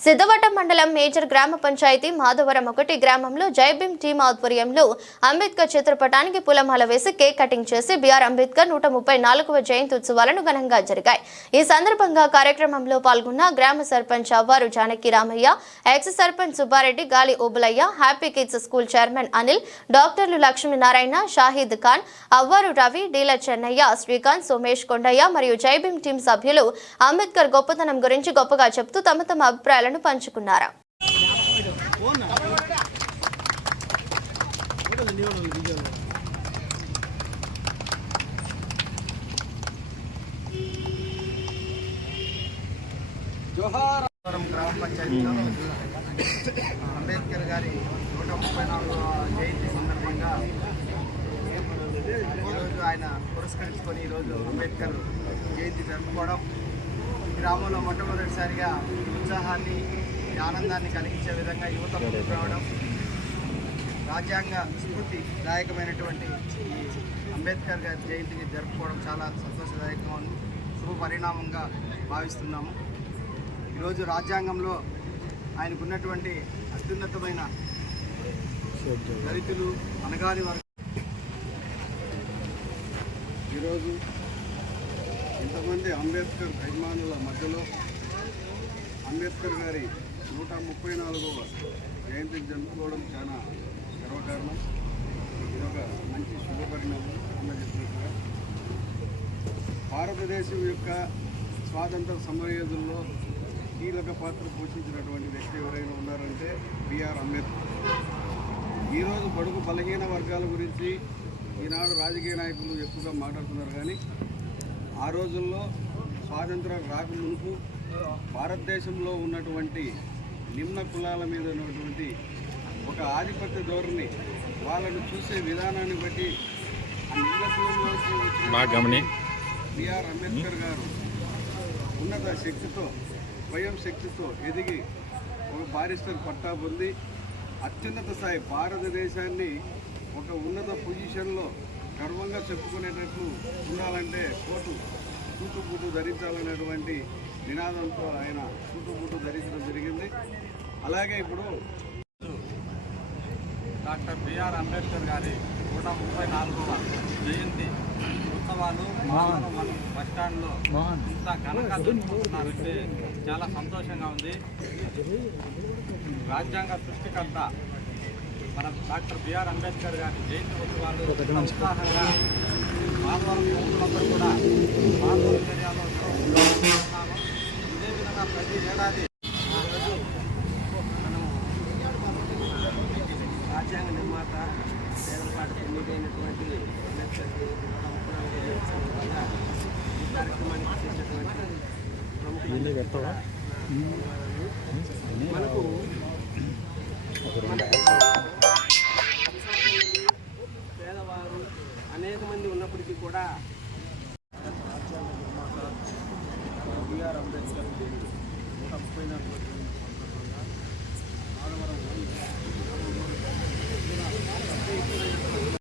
సిద్ధవటం మండలం మేజర్ గ్రామ పంచాయతీ మాధవరం 1 గ్రామంలో జైభీమ్ టీమ్ ఆధ్వర్యంలో అంబేద్కర్ చిత్రపటానికి పూలమాల వేసి కేక్ కటింగ్ చేసి బిఆర్ అంబేద్కర్ 134వ జయంతి ఉత్సవాలను ఘనంగా జరిగాయి। ఈ సందర్భంగా కార్యక్రమంలో పాల్గొన్న గ్రామ సర్పంచ్ అవ్వారు జానకి రామయ్య, ఎక్స్ సర్పంచ్ సుబ్బారెడ్డి, గాలి Obulayya, happy kids school chairman Anil, డాక్టర్లు లక్ష్మీనారాయణ, షాహిద్ ఖాన్, అవ్వారు రవి, డీలర్ చెన్నయ్య, శ్రీకాంత్, సోమేష్ కొండయ్య మరియు జైభీమ్ టీమ్ సభ్యులు అంబేద్కర్ గొప్పతనం గురించి గొప్పగా చెప్తూ తమ అభిప్రాయాలను పంచుకున్నారు। గ్రామ పంచాయతీలో అంబేద్కర్ గారి 134వ జయంతి సందర్భంగా ఈరోజు ఆయన పురస్కరించుకొని ఈరోజు అంబేద్కర్ జయంతి జరుపుకోవడం గ్రామంలో మొట్టమొదటిసారిగా ఉత్సాహాన్ని, ఆనందాన్ని కలిగించే విధంగా యువత ముందుకు రావడం, రాజ్యాంగ స్ఫూర్తిదాయకమైనటువంటి ఈ అంబేద్కర్ గారి జయంతిని జరుపుకోవడం చాలా సంతోషదాయకంగా ఉంది, శుభ పరిణామంగా భావిస్తున్నాము। ఈరోజు రాజ్యాంగంలో ఆయనకున్నటువంటి అత్యున్నతమైన దళితులు, అనగాని వర్గం ఈరోజు ఇంతమంది అంబేద్కర్ అభిమానుల మధ్యలో అంబేద్కర్ గారి 134వ జయంతిని జరుపుకోవడం చాలా గర్వకారణం। ఇది ఒక మంచి శుభపరిణామం అన్న చెప్పినట్టుగా భారతదేశం యొక్క స్వాతంత్ర సమరయోధుల్లో కీలక పాత్ర పోషించినటువంటి వ్యక్తి ఎవరైనా ఉన్నారంటే బిఆర్ అంబేద్కర్। ఈరోజు బడుగు బలహీన వర్గాల గురించి ఈనాడు రాజకీయ నాయకులు ఎక్కువగా మాట్లాడుతున్నారు, కానీ ఆ రోజుల్లో స్వాతంత్రం రాకమునుపు భారతదేశంలో ఉన్నటువంటి నిమ్న కులాల మీద ఉన్నటువంటి ఒక ఆధిపత్య ధోరణి, వాళ్ళను చూసే విధానాన్ని బట్టి ఆ నిమ్న కులంలోకి వచ్చిన బిఆర్ అంబేద్కర్ గారు ఉన్నత శక్తితో, స్వయం శక్తితో ఎదిగి ఒక బారిస్టర్ పట్టా పొంది అత్యున్నత స్థాయి భారతదేశాన్ని ఒక ఉన్నత పొజిషన్లో గర్వంగా చెప్పుకునేటట్లు ఉండాలంటే సూటు బూటు ధరించాలనేటువంటి నినాదంతో ఆయన సూటు బూటు ధరించడం జరిగింది। అలాగే ఇప్పుడు డాక్టర్ బిఆర్ అంబేద్కర్ గారి 134వ జయంతి ఉత్సవాలు మాధవరం బస్టాండ్లో ఇంత ఘనంగా జరుపుకుంటున్నారంటే చాలా సంతోషంగా ఉంది। రాజ్యాంగ సృష్టికర్త మన డాక్టర్ బిఆర్ అంబేద్కర్ గారి జయంతి ఉత్సవాలు ఉత్సాహంగా మాధవరం యువకులందరూ కూడా మాధవరం ఏరియాలో జరుపుకుంటున్నాము। ఇదే విధంగా ప్రతి ఏడాది మనం రాజ్యాంగ నిర్మాత పేదలపాటి ఎన్నికైనటువంటి అంబేద్కర్కి ఈ కార్యక్రమానికి చేసినటువంటి ప్రముఖ మనకు పేదవారు అనేక మంది ఉన్నప్పటికీ కూడా రాజ్యాంగ నిర్మాత బిఆర్ అంబేద్కర్ 134